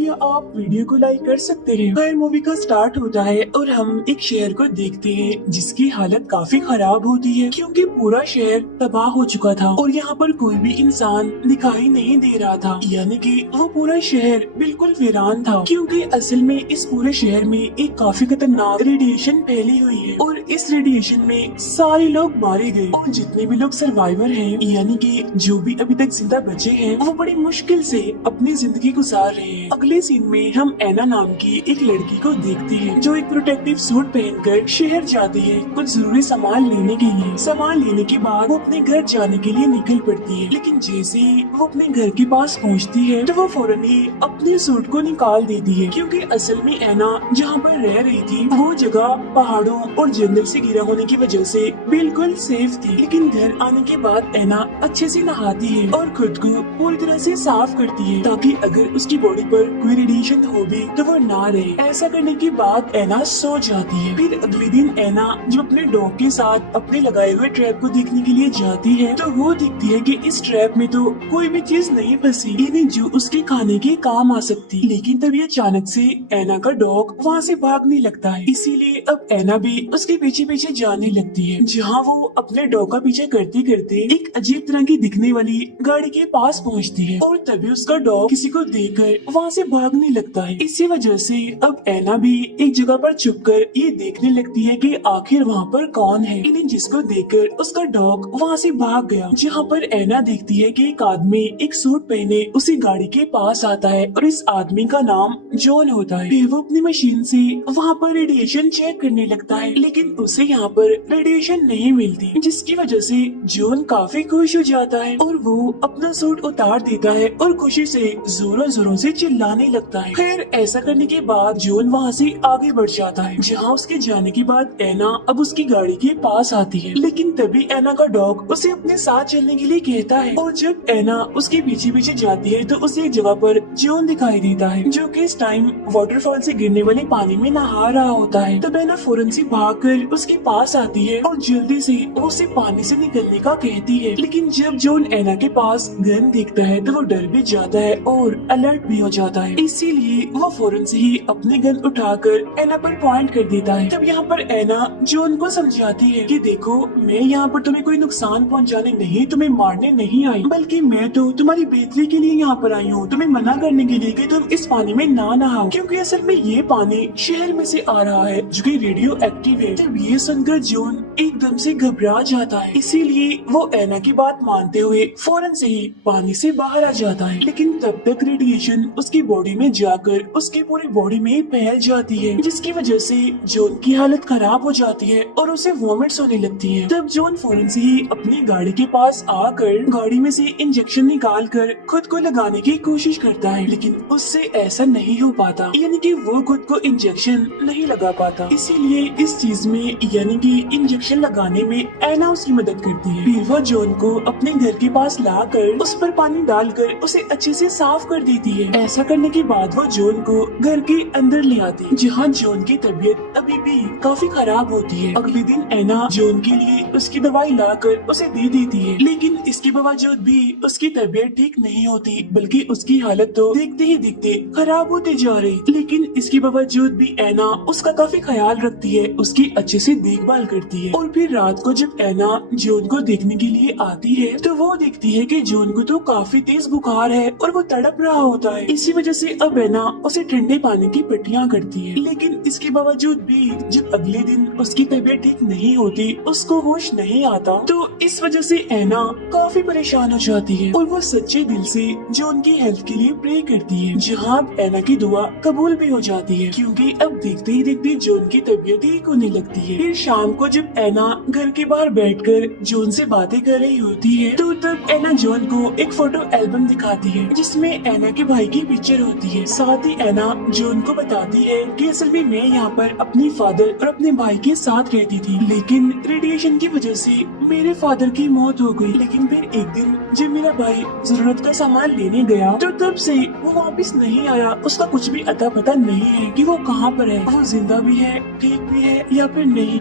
क्या आप वीडियो को लाइक कर सकते हैं। हर मूवी का स्टार्ट होता है और हम एक शहर को देखते हैं जिसकी हालत काफी खराब होती है क्योंकि पूरा शहर तबाह हो चुका था और यहाँ पर कोई भी इंसान दिखाई नहीं दे रहा था, यानी कि वो पूरा शहर बिल्कुल वीरान था क्योंकि असल में इस पूरे शहर में एक काफी खतरनाक रेडिएशन फैली हुई है और इस रेडिएशन में सारे लोग मारे गए और जितने भी लोग सर्वाइवर हैं, यानी कि जो भी अभी तक जिंदा बचे हैं, वो बड़ी मुश्किल से अपनी जिंदगी गुजार रहे हैं। अगले सीन में हम एना नाम की एक लड़की को देखते हैं जो एक प्रोटेक्टिव सूट पहनकर शहर जाती है कुछ जरूरी सामान लेने के लिए। सामान लेने के बाद वो अपने घर जाने के लिए निकल पड़ती है, लेकिन जैसे ही वो अपने घर के पास पहुंचती है तो वो फौरन ही अपने सूट को निकाल देती है क्योंकि असल में एना जहाँ पर रह रही थी वो जगह पहाड़ों और जंगल से घिरा होने की वजह से बिल्कुल सेफ थी। लेकिन घर आने के बाद एना अच्छे से नहाती है और खुद को पूरी तरह से साफ करती है ताकि अगर उसकी बॉडी पर कोई रेडिएशन हो भी तो वो ना रहे। ऐसा करने के बाद एना सो जाती है। फिर अगले दिन एना जो अपने डॉग के साथ अपने लगाए हुए ट्रैप को देखने के लिए जाती है तो वो देखती है कि इस ट्रैप में तो कोई भी चीज नहीं फंसी, यानी जो उसके खाने के काम आ सकती। लेकिन तभी अचानक से एना का डॉग वहाँ से भागने लगता है, इसीलिए अब एना भी उसके पीछे पीछे जाने लगती है। जहाँ वो अपने डॉग का पीछे करते करते एक अजीब तरह की दिखने वाली गाड़ी के पास पहुँचती है और तभी उसका डॉग किसी को देखकर वहाँ से भागने लगता है। इसी वजह से अब एना भी एक जगह पर छुपकर ये देखने लगती है कि आखिर वहाँ पर कौन है, इन्हें जिसको देखकर उसका डॉग वहाँ से भाग गया। जहाँ पर एना देखती है कि एक आदमी एक सूट पहने उसी गाड़ी के पास आता है और इस आदमी का नाम जॉन होता है। फिर वो अपनी मशीन से वहाँ पर रेडिएशन चेक करने लगता है, लेकिन उसे यहाँ पर रेडिएशन नहीं मिलती, जिसकी वजह से जॉन काफी खुश हो जाता है और वो अपना सूट उतार देता है और खुशी से जोरों जोरों से चिल्लाने लगता है। खैर ऐसा करने के बाद जॉन वहाँ से आगे बढ़ जाता है। जहाँ उसके जाने के बाद एना अब उसकी गाड़ी के पास आती है, लेकिन तभी एना का डॉग उसे अपने साथ चलने के लिए कहता है और जब एना उसके पीछे पीछे जाती है तो उसे एक जगह पर जॉन दिखाई देता है जो कि इस टाइम वाटरफॉल से गिरने वाले पानी में नहा रहा होता है। तब एना फौरन से भागकर उसके पास आती है और जल्दी से उसे पानी से निकलने का कहती है, लेकिन जब जॉन एना के पास गन देखता है तो वो डर भी जाता है और अलर्ट भी हो जाता है, इसीलिए वो फौरन से ही अपनी गन उठाकर एना पर पॉइंट कर देता है। तब यहाँ पर एना जॉन को समझाती है कि देखो मैं यहाँ पर तुम्हें कोई नुकसान पहुँचाने नहीं, तुम्हें मारने नहीं आई, बल्कि मैं तो तुम्हारी बेहतरी के लिए यहाँ पर आई हूँ, तुम्हें मना करने के लिए कि तुम इस पानी में ना नहाओ क्योंकि असल में ये पानी शहर में से आ रहा है जो कि रेडियो एक्टिव है। तब ये सुनकर जॉन एकदम से घबरा जाता है, इसीलिए वो एना की बात मानते हुए फौरन से ही पानी से बाहर आ जाता है। लेकिन तब तक रेडिएशन उसकी बॉडी में जाकर उसकी पूरी बॉडी में फैल जाती है, जिसकी वजह से जॉन की हालत खराब हो जाती है और उसे वॉमिट्स होने लगती है। तब जॉन फौरन से ही अपनी गाड़ी के पास आकर गाड़ी में से इंजेक्शन निकाल कर खुद को लगाने की कोशिश करता है, लेकिन उससे ऐसा नहीं हो पाता, यानी कि वो खुद को इंजेक्शन नहीं लगा पाता। इसीलिए इस चीज में यानी कि इंजेक्शन लगाने में एना उसकी मदद करती है। फिर वो जॉन को अपने घर के पास लाकर उस पर पानी डालकर उसे अच्छे से साफ कर देती है। ऐसा करने के बाद वो जॉन को घर के अंदर ले आती है, जहाँ जॉन की तबीयत अभी भी काफी खराब होती है। अगले दिन एना जॉन के लिए उसकी दवाई लाकर उसे दे देती है, लेकिन इसके बावजूद भी उसकी तबीयत ठीक नहीं होती, बल्कि उसकी हालत तो देखते ही देखते खराब होती जा रही। लेकिन इसके बावजूद भी एना उसका काफी ख्याल रखती है, उसकी अच्छे से देखभाल करती है। और फिर रात को जब एना जॉन को देखने के लिए आती है तो वो देखती है कि जॉन को तो काफी तेज बुखार है और वो तड़प रहा होता है। इसी वजह से अब एना उसे ठंडे पानी की पट्टियाँ करती है, लेकिन इसके बावजूद भी जब अगले दिन उसकी तबीयत ठीक नहीं होती, उसको होश नहीं आता, तो इस वजह से एना काफी परेशान हो जाती है और वो सच्चे दिल से जॉन की हेल्थ के लिए प्रे करती है, जहाँ एना की दुआ कबूल भी हो जाती है क्योंकि अब देखते ही देखते जॉन की तबीयत ठीक होने लगती है। फिर शाम को जब एना घर के बाहर बैठकर जॉन से बातें कर रही होती है तो तब एना जॉन को एक फोटो एल्बम दिखाती है जिसमें एना के भाई की पिक्चर होती है। साथ ही एना जॉन को बताती है कि असल में मैं यहाँ पर अपनी फादर और अपने भाई के साथ रहती थी, लेकिन रेडिएशन की वजह से मेरे फादर की मौत हो गई। लेकिन फिर एक दिन जब मेरा भाई जरूरत का सामान लेने गया तो तब से वो वापस नहीं आया, उसका कुछ भी अता पता नहीं है कि वो कहाँ पर है, वो जिंदा भी है, ठीक भी है या फिर नहीं।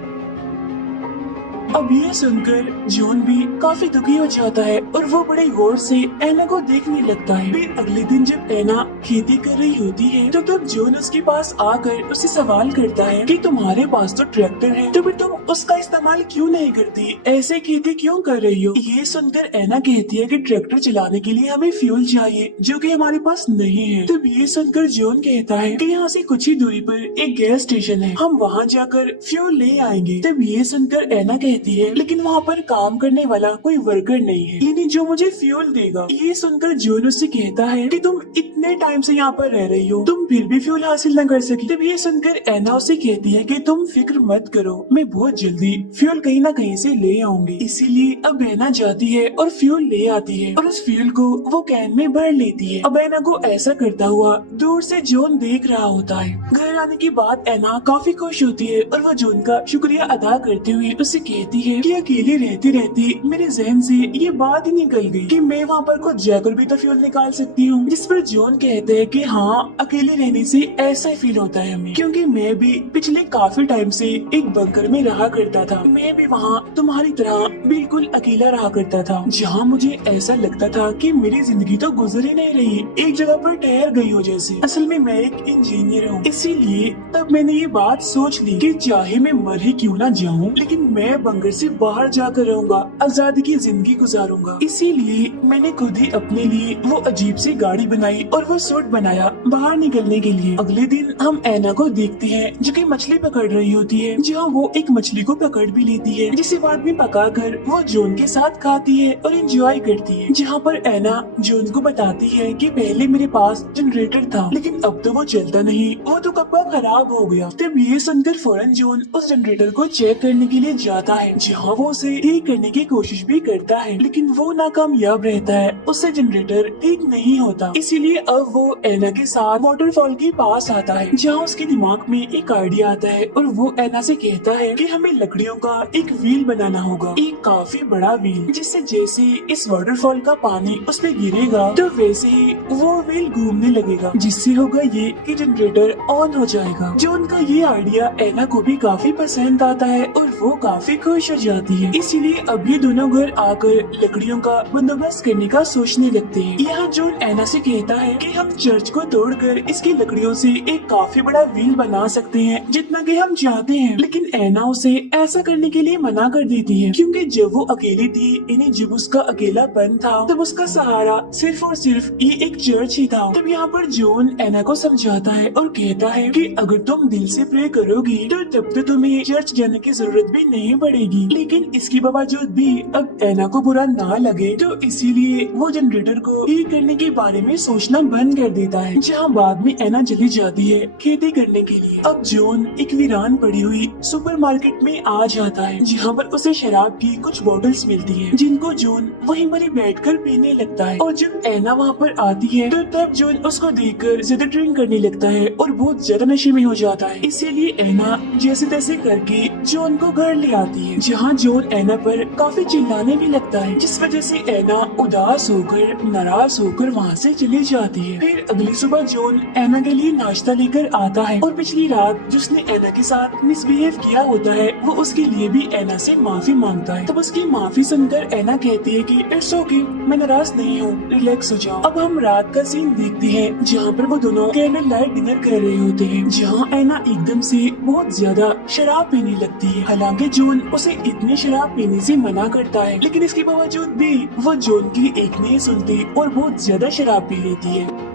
अब ये सुनकर जॉन भी काफी दुखी हो जाता है और वो बड़े गौर से एना को देखने लगता है। फिर अगले दिन जब एना खेती कर रही होती है तो तब जॉन उसके पास आकर उससे सवाल करता है कि तुम्हारे पास तो ट्रैक्टर है तो फिर तुम उसका इस्तेमाल क्यों नहीं करती, ऐसे खेती क्यों कर रही हो। ये सुनकर एना कहती है कि ट्रैक्टर चलाने के लिए हमें फ्यूल चाहिए जो कि हमारे पास नहीं है। तब ये सुनकर जॉन कहता है कि यहाँ से कुछ ही दूरी पर एक गैस स्टेशन है, हम वहाँ जाकर फ्यूल ले आएंगे। तब ये सुनकर एना कहती है लेकिन वहाँ पर काम करने वाला कोई वर्कर नहीं है यानी जो मुझे फ्यूल देगा। ये सुनकर जॉन उससे कहता है कि तुम इतने टाइम से यहाँ पर रह रही हो, तुम फिर भी फ्यूल हासिल न कर सकी। तब ये सुनकर एना उससे कहती है कि तुम फिक्र मत करो, मैं बहुत जल्दी फ्यूल कहीं ना कहीं से ले आऊंगी। इसीलिए अब एना जाती है और फ्यूल ले आती है और उस फ्यूल को वो कैन में भर लेती है। अब एना को ऐसा करता हुआ दूर से जॉन देख रहा होता है। घर आने के बाद एना काफी खुश होती है और वो जॉन का शुक्रिया अदा करते हुए उससे कहती है कि अकेले रहते रहते मेरे जहन से ये बात ही निकल गई कि मैं वहाँ पर खुद जाकर भी तो फ्यूल निकाल सकती हूँ। जिस पर जॉन कहते हैं कि हाँ, अकेले रहने से ऐसा ही फील होता है हमें, क्योंकि मैं भी पिछले काफी टाइम से एक बंकर में रहा करता था। मैं भी वहाँ तुम्हारी तरह बिल्कुल अकेला रहा करता था, जहाँ मुझे ऐसा लगता था कि मेरी जिंदगी तो गुजर ही नहीं रही, एक जगह पर ठहर गई हो जैसे। असल में मैं एक इंजीनियर हूँ, इसीलिए तब मैंने ये बात सोच ली कि चाहे मैं मर ही क्यों ना जाऊँ, लेकिन मैं बंकर से बाहर जाकर रहूंगा, आजादी की जिंदगी गुजारूंगा। इसीलिए मैंने खुद ही अपने लिए वो अजीब सी गाड़ी बनाई और वो सूट बनाया बाहर निकलने के लिए। अगले दिन हम एना को देखते हैं जो कि मछली पकड़ रही होती है, जहाँ वो एक मछली को पकड़ भी लेती है, जिसे बाद में पकाकर वो जॉन के साथ खाती है और एंजॉय करती है। जहाँ पर एना जॉन को बताती है कि पहले मेरे पास जनरेटर था लेकिन अब तो वो चलता नहीं, वो तो कब का खराब हो गया। तब ये सुनकर फौरन जॉन उस जनरेटर को चेक करने के लिए जाता है, जहाँ वो उसे ठीक करने की कोशिश भी करता है लेकिन वो नाकामयाब रहता है, उससे जनरेटर ठीक नहीं होता। इसीलिए अब वो एना के साथ वाटरफॉल के पास आता है, जहाँ उसके दिमाग में एक आइडिया आता है और वो एना से कहता है कि हमें लकड़ियों का एक व्हील बनाना होगा, एक काफी बड़ा व्हील, जिससे जैसे इस वाटरफॉल का पानी उस पे गिरेगा तो वैसे ही वो व्हील घूमने लगेगा, जिससे होगा ये कि जनरेटर ऑन हो जाएगा। जो उनका ये आइडिया एना को भी काफी पसंद आता है और वो काफी खुश हो जाती है। इसीलिए अब ये दोनों घर आकर लकड़ियों का बंदोबस्त करने का सोचने लगते हैं। यहाँ जॉन एना से कहता है कि हम चर्च को तोड़कर इसकी लकड़ियों से एक काफी बड़ा व्हील बना सकते हैं जितना कि हम चाहते हैं, लेकिन एना उसे ऐसा करने के लिए मना कर देती है, क्योंकि जब वो अकेली थी, यानी जब उसका अकेलापन था, तब उसका सहारा सिर्फ और सिर्फ ये एक चर्च ही था। तब यहाँ पर जॉन एना को समझाता है और कहता है कि अगर तुम दिल से प्रे करोगी तो तब तो तुम्हें चर्च जाने की जरूरत भी नहीं पड़ेगी। लेकिन इसके बावजूद भी अब एना को बुरा ना लगे तो इसीलिए वो जनरेटर को ठीक करने के बारे में सोचना बंद कर देता है, जहाँ बाद में एना चली जाती है खेती करने के लिए। अब जॉन एक वीरान पड़ी हुई सुपरमार्केट में आ जाता है, जहाँ पर उसे शराब की कुछ बोतल्स मिलती है, जिनको जॉन वहीं पर ही बैठकर पीने लगता है। और जब एना वहाँ पर आती है तो तब जॉन उसको देखकर ज्यादा ड्रिंक करने लगता है और बहुत ज्यादा नशे में हो जाता है। इसीलिए एना जैसे तैसे करके जॉन को घर ले आती है, जहाँ जॉन एना पर काफी चिल्लाने भी लगता है, जिस वजह से एना उदास होकर नाराज होकर वहाँ से चली जाती है। फिर अगली सुबह जॉन एना के लिए नाश्ता लेकर आता है और पिछली रात जिसने एना के साथ मिसबिहेव किया होता है वो उसके लिए भी एना से माफी मांगता है। तब उसकी माफी सुनकर एना कहती है कि इट्स ओके, मैं नाराज नहीं हूँ, रिलैक्स हो जाओ। अब हम रात का सीन देखते हैं, जहाँ पर वो दोनों कैंडल लाइट डिनर कर रहे होते हैं, जहाँ एना एकदम से बहुत ज्यादा शराब पीने लगती है। हालांकि जॉन उसे इतनी शराब पीने से मना करता है, लेकिन इसके बावजूद भी वो जॉन की एक नहीं सुनती और बहुत ज्यादा शराब पी लेती है।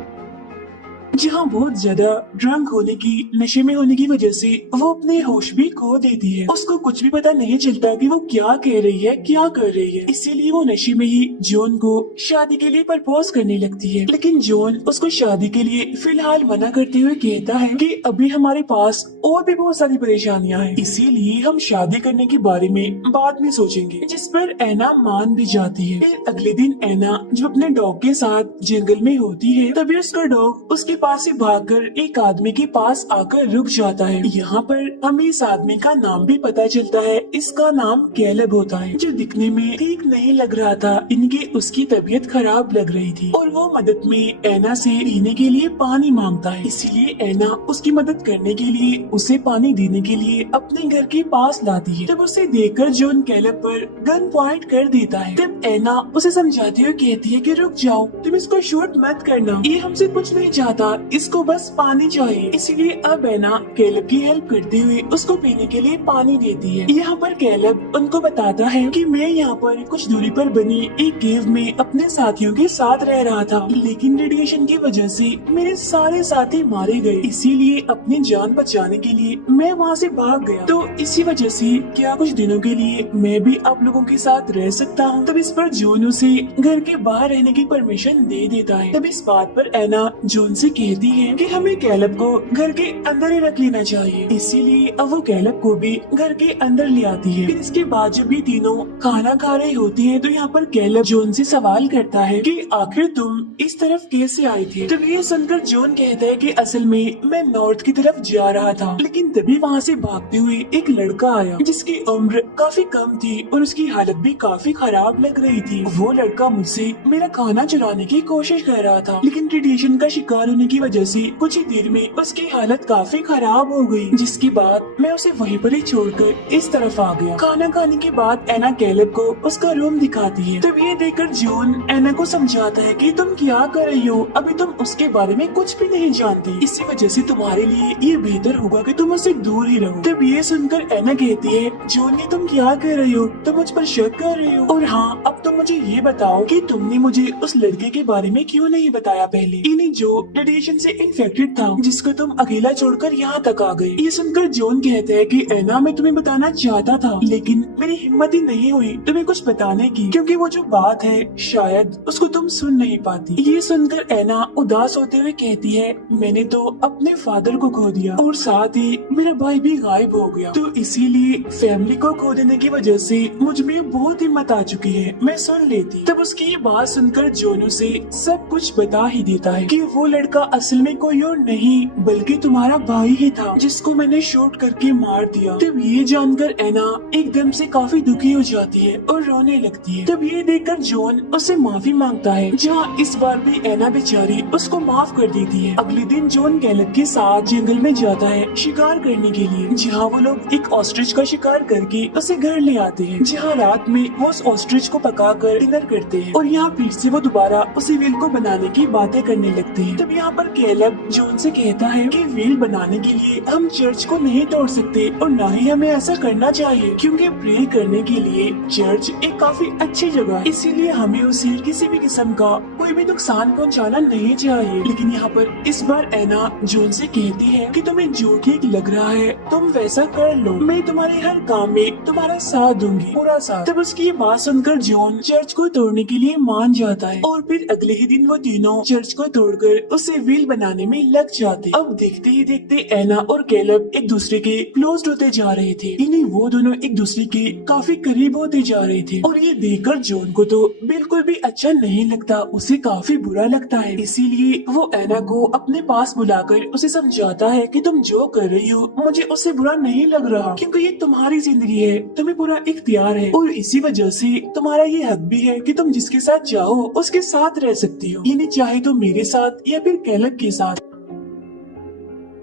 जहाँ बहुत ज्यादा ड्रंक होने की, नशे में होने की वजह से वो अपने होश भी खो देती है। उसको कुछ भी पता नहीं चलता कि वो क्या कह रही है, क्या कर रही है। इसीलिए वो नशे में ही जॉन को शादी के लिए प्रपोज करने लगती है, लेकिन जॉन उसको शादी के लिए फिलहाल मना करते हुए कहता है कि अभी हमारे पास और भी बहुत सारी परेशानियां हैं, इसीलिए हम शादी करने के बारे में बाद में सोचेंगे। जिस पर एना मान भी जाती है। फिर अगले दिन एना जब अपने डॉग के साथ जंगल में होती है, तभी उसका डॉग उसके पास से भागकर एक आदमी के पास आकर रुक जाता है। यहाँ पर हमें इस आदमी का नाम भी पता चलता है। इसका नाम कैलब होता है, जो दिखने में ठीक नहीं लग रहा था। इनकी उसकी तबीयत खराब लग रही थी और वो मदद में ऐना से पीने के लिए पानी मांगता है। इसीलिए ऐना उसकी मदद करने के लिए उसे पानी देने के लिए अपने घर के पास लाती है। तब उसे देखकर जॉन कैलब पर गन पॉइंट कर देता है। तब ऐना उसे समझाते हुए कहती है कि रुक जाओ, तुम इसको शूट मत करना, ये हमसे कुछ नहीं चाहता, इसको बस पानी चाहिए। इसीलिए अब ऐना कैलब की हेल्प करते हुए उसको पीने के लिए पानी देती है। यहाँ पर कैलब उनको बताता है कि मैं यहाँ पर कुछ दूरी पर बनी एक केव में अपने साथियों के साथ रह रहा था, लेकिन रेडिएशन की वजह से मेरे सारे साथी मारे गए। इसीलिए अपनी जान बचाने के लिए मैं वहाँ से भाग गया। तो इसी वजह से क्या कुछ दिनों के लिए मैं भी आप लोगों के साथ रह सकता हूँ। तब इस पर जॉन उसे घर के बाहर रहने की परमिशन दे देता है। तब इस बात पर ऐना जॉन से कहती है कि हमें कैलब को घर के अंदर ही रख लेना चाहिए। इसीलिए अब वो कैलब को भी घर के अंदर ले आती है। फिर इसके बाद जब ये तीनों खाना खा रहे होते हैं तो यहाँ पर कैलब जॉन से सवाल करता है कि आखिर तुम इस तरफ कैसे आए थे। तब ये सुनकर जॉन कहता है कि असल में मैं नॉर्थ की तरफ जा रहा था, लेकिन तभी वहाँ से भागते हुए एक लड़का आया जिसकी उम्र काफी कम थी और उसकी हालत भी काफी खराब लग रही थी। वो लड़का मुझसे मेरा खाना चुराने की कोशिश कर रहा था, लेकिन रेडिएशन का शिकार होने की वजह से कुछ ही देर में उसकी हालत काफी खराब हो गई, जिसके बाद मैं उसे वहीं पर ही छोड़कर इस तरफ आ गया। खाना खाने के बाद ऐना कैलब को उसका रूम दिखाती है। तब ये देखकर जॉन ऐना को समझाता है कि तुम क्या कर रही हो, अभी तुम उसके बारे में कुछ भी नहीं जानती, इसी वजह से तुम्हारे लिए ये बेहतर होगा कि तुम उससे दूर ही रहो। तब ये सुनकर ऐना कहती है, जॉन ये तुम क्या कर रही हो, तुम मुझ पर शक कर रही हो, और हाँ अब तुम मुझे ये बताओ कि तुमने मुझे उस लड़के के बारे में क्यों नहीं बताया पहले, इन्हीं जो रेडिएशन से इन्फेक्टेड था, जिसको तुम अकेला छोड़कर यहाँ तक आ गए। ये सुनकर जॉन कहता है कि ऐना मैं तुम्हें बताना चाहता था, लेकिन मेरी हिम्मत ही नहीं हुई तुम्हें कुछ बताने की, क्योंकि वो जो बात है शायद उसको तुम सुन नहीं पाती। ये सुनकर ऐना उदास होते हुए कहती है, मैंने तो अपने फादर को खो दिया और साथ ही मेरा भाई भी गायब हो गया, तो इसीलिए फैमिली को खो देने की वजह से मुझ में बहुत हिम्मत आ चुकी है, मैं सुन लेती। तब उसकी ये बात सुनकर जॉन उसे सब कुछ बता ही देता है कि वो लड़का असल में कोई और नहीं बल्कि तुम्हारा भाई ही था, जिसको मैंने शूट करके मार दिया। तब ये जानकर ऐना एकदम से काफी दुखी हो जाती है और रोने लगती है। तब ये देखकर जॉन उससे माफी मांगता है, जहाँ इस बार भी ऐना बेचारी उसको माफ कर देती है। अगले दिन जॉन कैलब के साथ जंगल में जाता है शिकार करने के लिए, जहाँ वो लोग एक ऑस्ट्रिच का शिकार करके उसे घर ले आते हैं, जहाँ रात में वो उस ऑस्ट्रिच को पकाकर डिनर करते हैं और यहाँ फिर से वो दोबारा उसी व्हील को बनाने की बातें करने लगते हैं। तब यहाँ पर कैलब जॉन से कहता है कि व्हील बनाने के लिए हम चर्च को नहीं तोड़ सकते और न ही हमें ऐसा करना चाहिए, क्योंकि प्रे करने के लिए चर्च एक काफी अच्छी जगह है, इसीलिए हमें उसे किसी भी किस्म का कोई भी नुकसान पहुँचाना नहीं चाहिए। लेकिन यहाँ पर इस बार ऐना जॉन से कहती है कि तुम्हें जो ठीक लग रहा है तुम वैसा कर लो, मैं तुम्हारे हर काम में तुम्हारा साथ दूंगी, पूरा साथ। तब उसकी ये बात सुनकर जॉन चर्च को तोड़ने के लिए मान जाता है और फिर अगले ही दिन वो तीनों चर्च को तोड़कर उसे व्हील बनाने में लग जाते। अब देखते ही देखते ऐना और कैलब एक दूसरे के क्लोज होते जा रहे थे, यानी वो दोनों एक दूसरे के काफी करीब होते जा रहे थे। और ये देखकर जॉन को तो बिल्कुल भी अच्छा नहीं लगता, उसे काफी बुरा लगता है। इसीलिए वो ऐना को अपने पास बुलाकर उसे समझाता है कि तुम जो कर रही हो मुझे उससे बुरा नहीं लग रहा, क्योंकि ये तुम्हारी जिंदगी है, तुम्हें पूरा इख्तियार है और इसी वजह से तुम्हारा ये हक भी है कि तुम जिसके साथ चाहो उसके साथ रह सकती हो, यानी चाहे तो मेरे साथ या फिर कैलब के साथ।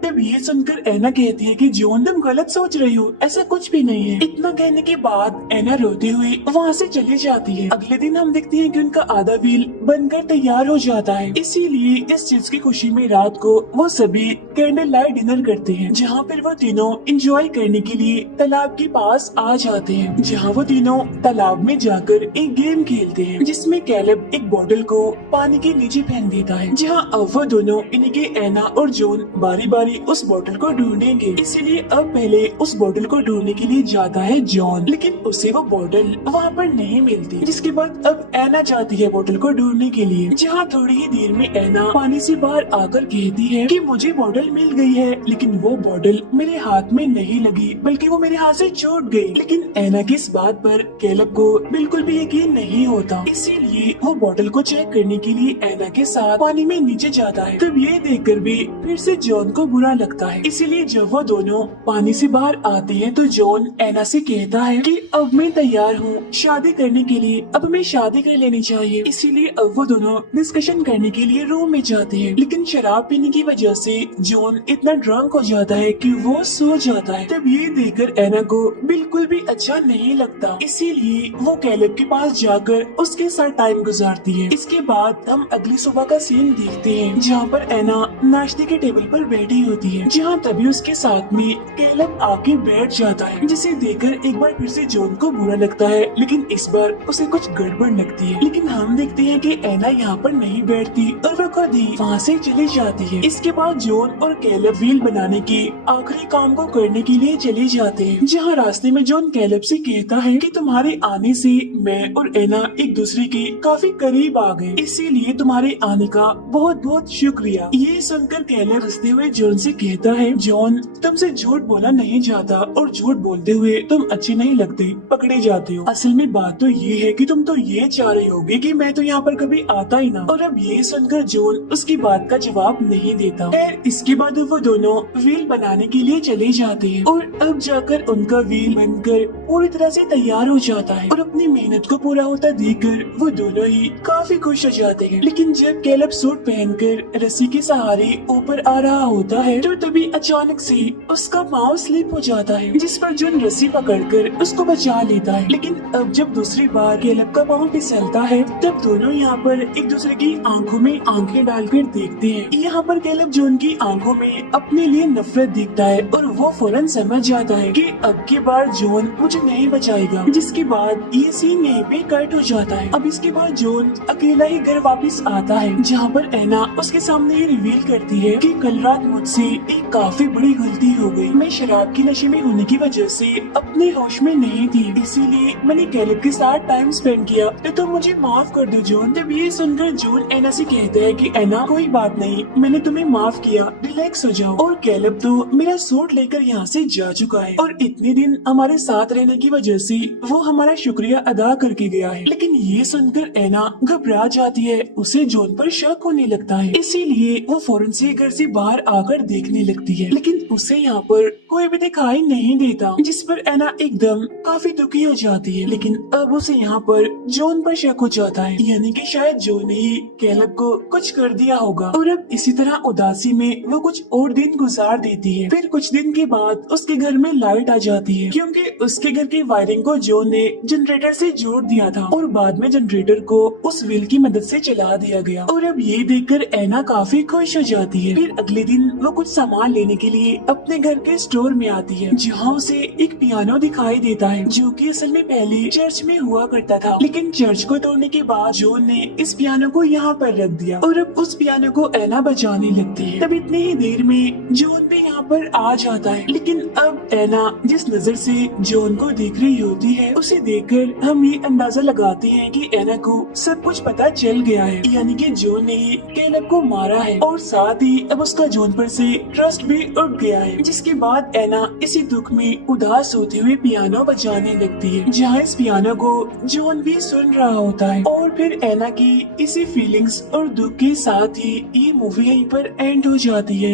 तब ये सुनकर ऐना कहती है कि जॉन तुम गलत सोच रही हो, ऐसा कुछ भी नहीं है। इतना कहने के बाद ऐना रोते हुए वहाँ से चली जाती है। अगले दिन हम देखते हैं कि उनका आधा व्हील बनकर तैयार हो जाता है, इसीलिए इस चीज की खुशी में रात को वो सभी कैंडल लाइट डिनर करते हैं, जहाँ पर वो तीनों एंजॉय करने के लिए तालाब के पास आ जाते हैं, जहाँ वो तीनों तालाब में जाकर एक गेम खेलते हैं, जिसमें कैलब एक बोतल को पानी के नीचे फेंक देता है, जहाँ अब वो दोनों इनके ऐना और जॉन बारी बारी में उस बोतल को ढूंढेंगे। इसीलिए अब पहले उस बोतल को ढूंढने के लिए जाता है जॉन, लेकिन उसे वो बोतल वहाँ पर नहीं मिलती। जिसके बाद अब एना जाती है बोतल को ढूंढने के लिए, जहाँ थोड़ी ही देर में एना पानी से बाहर आकर कहती है कि मुझे बोतल मिल गई है, लेकिन वो बोतल मेरे हाथ में नहीं लगी, बल्कि वो मेरे हाथ से छूट गई। लेकिन एना की इस बात पर कैलब को बिल्कुल भी यकीन नहीं होता, इसीलिए वो बोतल को चेक करने के लिए एना के साथ पानी में नीचे जाता है। तब ये देखकर भी फिर से जॉन को बुरा लगता है, इसीलिए जब वो दोनों पानी से बाहर आते हैं तो जॉन एना से कहता है कि अब मैं तैयार हूँ शादी करने के लिए, अब हमें शादी कर लेनी चाहिए। इसीलिए अब वो दोनों डिस्कशन करने के लिए रूम में जाते हैं, लेकिन शराब पीने की वजह से जॉन इतना ड्रंक हो जाता है कि वो सो जाता है। तब ये देखकर एना को बिल्कुल भी अच्छा नहीं लगता, इसीलिए वो कैलब के पास जाकर उसके साथ टाइम गुजारती है। इसके बाद हम अगली सुबह का सीन देखते हैं, जहाँ पर एना नाश्ते के टेबल पर बैठी होती है, जहाँ तभी उसके साथ में कैलब आके बैठ जाता है, जिसे देखकर एक बार फिर से जॉन को बुरा लगता है, लेकिन इस बार उसे कुछ गड़बड़ लगती है। लेकिन हम देखते हैं कि एना यहाँ पर नहीं बैठती और वो खुद ही वहाँ से चली जाती है। इसके बाद जॉन और कैलब व्हील बनाने के आखिरी काम को करने के लिए चले जाते हैं, जहाँ रास्ते में जॉन कैलब से कहता है कि तुम्हारे आने से मैं और एना एक दूसरे के काफी करीब आ गए, इसीलिए तुम्हारे आने का बहुत बहुत शुक्रिया। ये सुनकर कैलब हंसते हुए जॉन से कहता है, जॉन तुमसे झूठ बोला नहीं जाता और झूठ बोलते हुए तुम अच्छे नहीं लगते, पकड़े जाते हो। असल में बात तो ये है कि तुम तो ये चाह रहे होगे कि मैं तो यहाँ पर कभी आता ही ना। और अब ये सुनकर जॉन उसकी बात का जवाब नहीं देता है। इसके बाद वो दोनों व्हील बनाने के लिए चले जाते हैं और अब जाकर उनका व्हील बनकर पूरी तरह से तैयार हो जाता है और अपनी मेहनत को पूरा होता देखकर वो दोनों ही काफी खुश हो जाते हैं। लेकिन जब कैलब सूट पहनकर रस्सी के सहारे ऊपर आ रहा होता है तो तभी अचानक से उसका पाँव स्लिप हो जाता है, जिस पर जॉन रस्सी पकड़कर उसको बचा लेता है। लेकिन अब जब दूसरी बार कैलब का पाँव फिसलता है तब दोनों यहाँ पर एक दूसरे की आंखों में आंखें डालकर देखते हैं। यहाँ पर कैलब जॉन की आंखों में अपने लिए नफरत दिखता है और वो फौरन समझ जाता है कि अब की बार जॉन मुझे नहीं बचाएगा। जिसके बाद ये सीन यहीं पे कट हो जाता है। अब इसके बाद जॉन अकेला ही घर वापस आता है, जहाँ पर एना उसके सामने ये रिवील करती है कि कल रात मुझसे एक काफी बड़ी गलती हो गई। मैं शराब के नशे में होने की वजह से अपने होश में नहीं थी, इसीलिए मैंने कैलब के साथ टाइम स्पेंड किया, तो मुझे माफ कर दो जॉन। तब ये सुनकर जॉन एना से कहता है कि एना कोई बात नहीं, मैंने तुम्हें माफ किया, रिलैक्स हो जाओ। और कैलब तो मेरा सूट लेकर यहाँ से जा चुका है और इतने दिन हमारे साथ रहने की वजह से वो हमारा शुक्रिया अदा करके गया है। लेकिन ये सुनकर एना घबरा जाती है, उसे जॉन पर शक होने लगता है, इसीलिए वो फौरन से घर से बाहर आकर देखने लगती है, लेकिन उसे यहाँ पर कोई भी दिखाई नहीं देता, जिस पर एना एकदम काफी दुखी हो जाती है। लेकिन अब उसे यहाँ पर जॉन पर शक हो जाता है, यानी कि शायद जॉन ही कैलब को कुछ कर दिया होगा। और अब इसी तरह उदासी में वो कुछ और दिन गुजार देती है। फिर कुछ दिन के बाद उसके घर में लाइट आ जाती है, क्योंकि उसके घर की वायरिंग को जॉन ने जनरेटर से जोड़ दिया था और बाद में जनरेटर को उस व्हील की मदद से चला दिया गया। और अब ये देखकर एना काफी खुश हो जाती है। फिर अगले दिन वो कुछ सामान लेने के लिए अपने घर के स्टोर में आती है, जहाँ उसे एक पियानो दिखाई देता है, जो कि असल में पहले चर्च में हुआ करता था, लेकिन चर्च को तोड़ने के बाद जॉन ने इस पियानो को यहाँ पर रख दिया और अब उस पियानो को एना बजाने लगती है। तब इतनी ही देर में जॉन भी यहाँ पर आ जाता है, लेकिन अब एना जिस नजर से जॉन को देख रही होती है, उसे देखकर हम ये अंदाजा लगाते हैं कि एना को सब कुछ पता चल गया है, यानी कि जॉन ने ही कैलब को मारा है और साथ ही अब उसका जॉन पर से ट्रस्ट भी उठ गया है। जिसके बाद एना इसी दुख में उदास होते हुए पियानो बजाने लगती है, जहाँ इस पियानो को जॉन भी सुन रहा होता है। और फिर एना की इसी फीलिंग्स और दुख के साथ ही ये मूवी यहीं पर एंड हो जाती है।